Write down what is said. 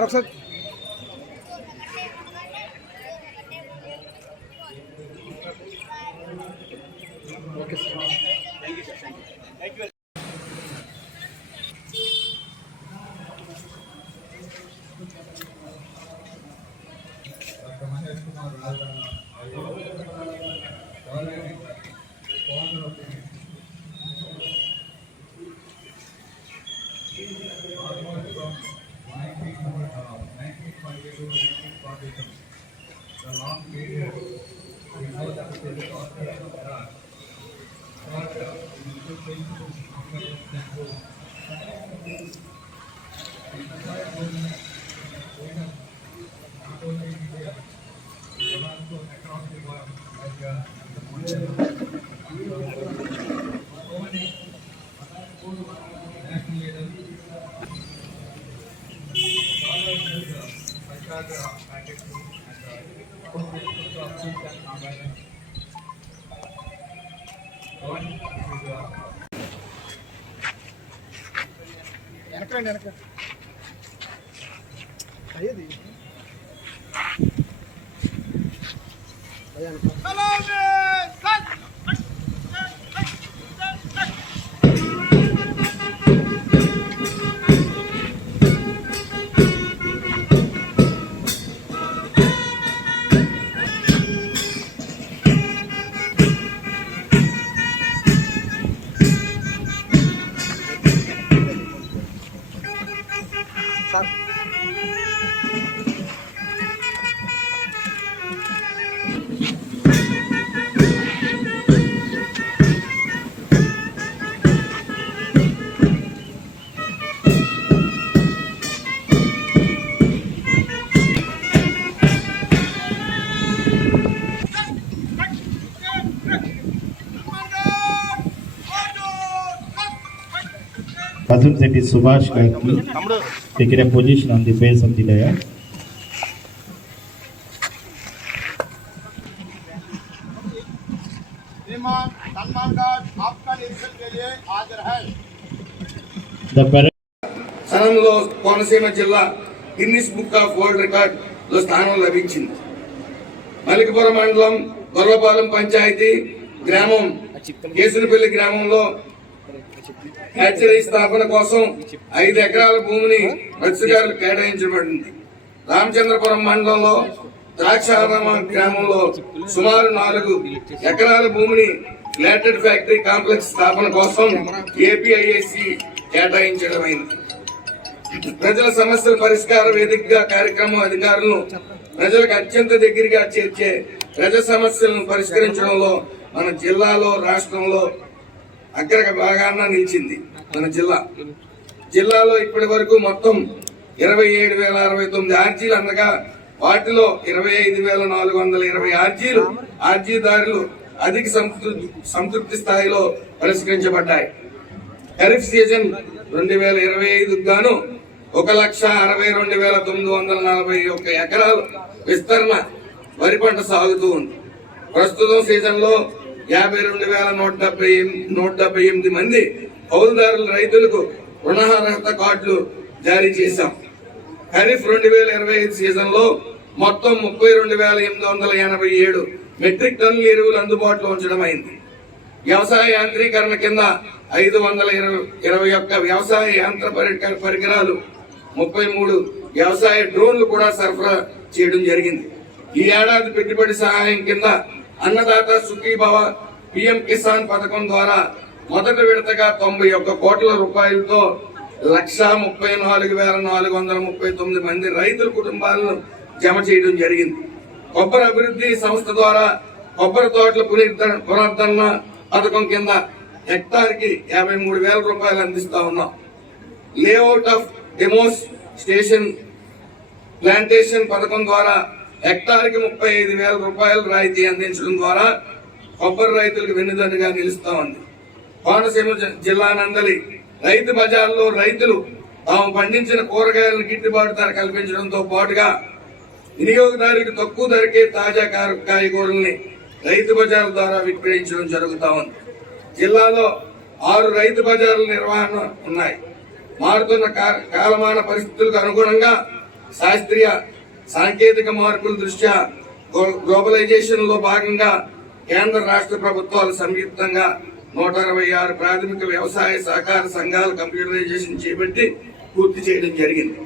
The long period, we know that it is also Kasamsetti Subhash Garki taking a position on the base of the dais. సనంలో Konaseema జిల్లా Guinness book of world record లో స్థానం లభించింది. మలికపురం మండలం గొర్వపాలెం పంచాయతీ గ్రామం కేసులపల్లి గ్రామంలో hatchery స్థాపన కోసం 5 ఎకరాల భూమిని మత్స్యకారులకు కేటాయించబడింది. రామచంద్రపురం మండలంలో ద్రాక్షారామ గ్రామంలో సుమారు 4 ఎకరాల భూమిని ఫ్లాటెడ్ ఫ్యాక్టరీ కాంప్లెక్స్ స్థాపన కోసం ఏపీఐఐసి కేటాయించడమైంది. ప్రజల సమస్యల పరిష్కార వేదికగా కార్యక్రమం అధికారులను ప్రజలకు అత్యంత దగ్గరగా చేర్చే ప్రజా సమస్యలను పరిష్కరించడంలో మన జిల్లాలో రాష్ట్రంలో అగ్ర భాగాన నిలిచింది. మన జిల్లాలో ఇప్పటి వరకు మొత్తం 27,069 ఆర్జీలు అనగా వాటిలో 25,420 ఆర్జీదారులు అధిక సంతృప్తి స్థాయిలో పరిష్కరించబడ్డాయి. ఖరీఫ్ సీజన్ 2025 గాను 1,62,941 ఎకరాలు విస్తరణ వరి పంట సాగుతూ ఉంది. ప్రస్తుతం సీజన్ లో 52,178 మంది కౌలుదారుల రైతులకు రుణార్హత కార్డులు జారీ చేశాం. ఖరీఫ్ 2025 సీజన్ లో మొత్తం 32,887 మెట్రిక్ టన్నుల ఎరువులు అందుబాటులో ఉంచడం అయింది. వ్యవసాయ యాంత్రీకరణ కింద 521 వ్యవసాయ యంత్ర పరికరాలు, 33 వ్యవసాయ డ్రోన్లు కూడా సరఫరా చేయడం జరిగింది. ఈ ఏడాది పెట్టుబడి సహాయం కింద అన్నదాత సుఖీభవ పిఎం కిసాన్ పథకం ద్వారా మొదటి విడతగా 91 కోట్ల రూపాయలతో 1,34,439 మంది రైతుల కుటుంబాలను జమ చేయడం జరిగింది. కొబ్బరి అభివృద్ధి సంస్థ ద్వారా కొబ్బరి తోటల పునరుద్ధరణ పథకం కింద హెక్టార్కి 53,000 రూపాయలు అందిస్తా ఉన్నాం. Layout of demos station plantation పథకం ద్వారా హెక్టార్కి 35,000 రూపాయలు రాయితీ అందించడం ద్వారా కొబ్బరి రైతులకు వెన్నుదన్నుగా నిలుస్తా ఉంది. కోనసీమ జిల్లా నందలి రైతు బజార్లో రైతులు తాము పండించిన కూరగాయలను గిట్టుబాటు ధర కల్పించడంతో పాటుగా వినియోగదారులకు తక్కువ ధరకే తాజా కాయగూరల్ని రైతు బజార్ల ద్వారా విక్రయించడం జరుగుతా ఉంది. జిల్లాలో 6 రైతు బజార్ల నిర్వహణ ఉన్నాయి. మారుతున్న కాలమాన పరిస్థితులకు అనుగుణంగా శాస్త్రీయ సాంకేతిక మార్పుల దృష్ట్యా గ్లోబలైజేషన్ లో భాగంగా కేంద్ర రాష్ట్ర ప్రభుత్వాలు సంయుక్తంగా 126 ప్రాథమిక వ్యవసాయ సహకార సంఘాల కంప్యూటరైజేషన్ చేపట్టి పూర్తి చేయడం జరిగింది.